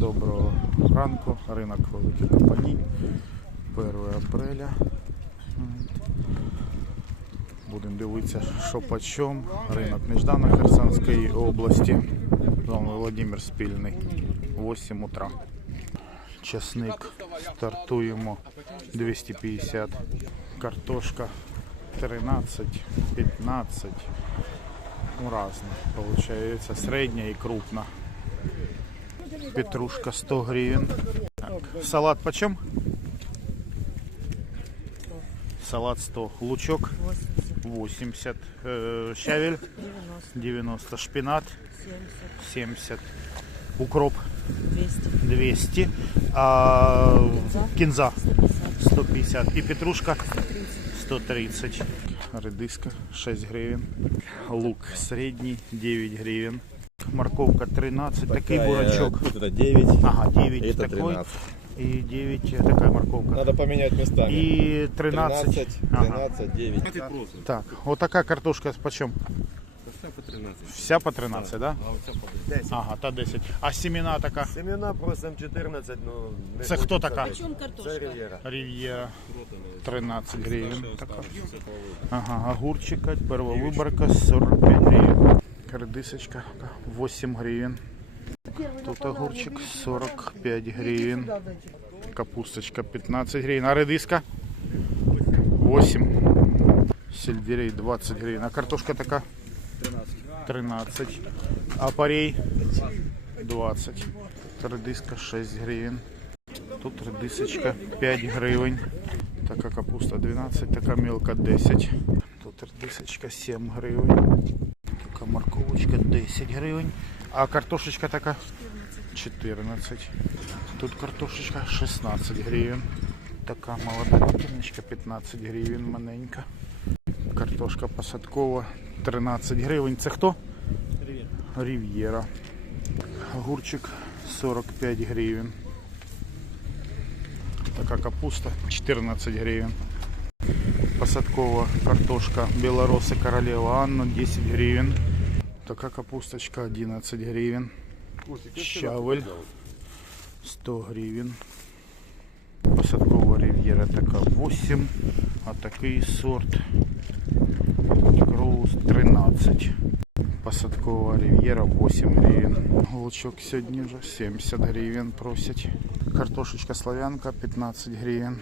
Доброго ранку. Ринок Великий Капані. 1 апреля. От. Будемо дивитися, що по чому. Ринок Неждана Херсонської області. З вами Володимир Спільний. 8 утра. Часник стартуємо 250. Картошка 13, 15. Ну, разно. Получается средняя и крупно. Петрушка 100 гривен. Так. Салат почем? Салат 100. Лучок 80. Э, щавель 90. Шпинат 70. Укроп 200. 200. А кинза 150. И петрушка 130. Редиска 6 гривен. Лук средний 9 гривен. Морковка 13. Такий бурачок. Тут это 9, Ага, 9 это такой. 13. И 9 такая морковка. Надо поменять местами. И 13. 13, Ага. 13, 9. Так, вот такая картошка почем? Все по 13. Вся по 13, да? А все по 10. Ага, та 10. А семена така? Семена просим 14, ну... не Це хто така? Почем картошка? Це Рив'єра. Рів'єра 13 гривень. Така. Ага, огурчика, первовиборка 45 гривень. Редисочка 8 гривень. Тут огурчик 45 гривень. Капусточка 15 гривень. А редиска 8. Сельдерей 20 гривень. А картошка така 13. А парей 20. Редиска 6 гривень. Тут редисочка 5 гривень. Така капуста 12, така мелка 10. Тут редисочка 7 гривень. Така морковочка 10 гривень. А картошечка така 14. Тут картошечка 16 гривень. Така молода пекіночка 15 гривень маленька. Картошка посадкова 13 гривень. Це хто? Рів'єра. Огурчик 45 гривень. Така капуста 14 гривен. Посадкова картошка Белоросы Королева Анна 10 гривен. Така капусточка 11 гривен. Щавель 100 гривен. Посадкова ривьера така 8. А такий сорт Кроус 13. Посадкова ривьера 8 гривен. Лучок сьогодні вже 70 гривен просять. Картошечка славянка 15 гривен.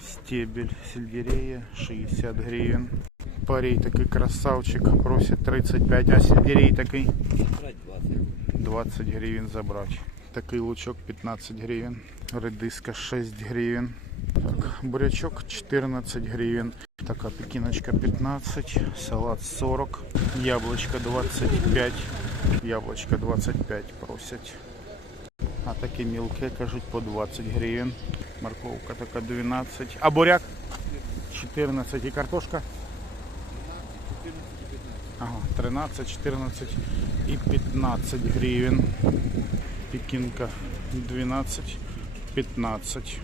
Стебель сельдерея 60 гривен. Парей такий красавчик просить 35, а сельдерей такий 20 гривен забрать. Такий лучок 15 гривен. Редиска 6 гривен. Так, бурячок 14 гривен. Така пекиночка 15, салат 40, яблочко 25, яблочко 25 просять. А такі мілки, кажуть, по 20 гривень. Морковка така 12. А буряк? 14. І картошка? Ага, 13, 14 і 15 гривень. Пекінка 12, 15.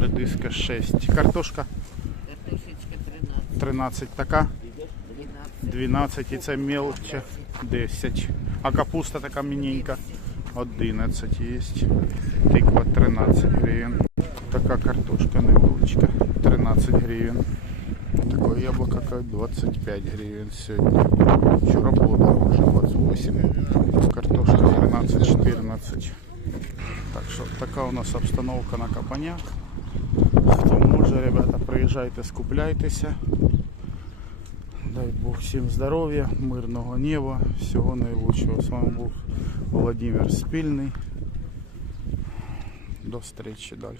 Редиска 6. Картошка Картошечка 13, 13 така, 12. 12 і це мелче 10. А капуста така міненька 11 є. Тиква 13 гривень. Така картошка невеличка 13 гривень. Таке яблуко как 25 гривень сьогодні. Вчора було дороже 28. Картошка 13-14. Так що така у нас обстановка на капанях. Хто може, ребята, приїжджайте, скупляйтеся. Дай Бог всім здоров'я, мирного неба, всього найкращого. З вами був Володимир Спільний. До зустрічі далі.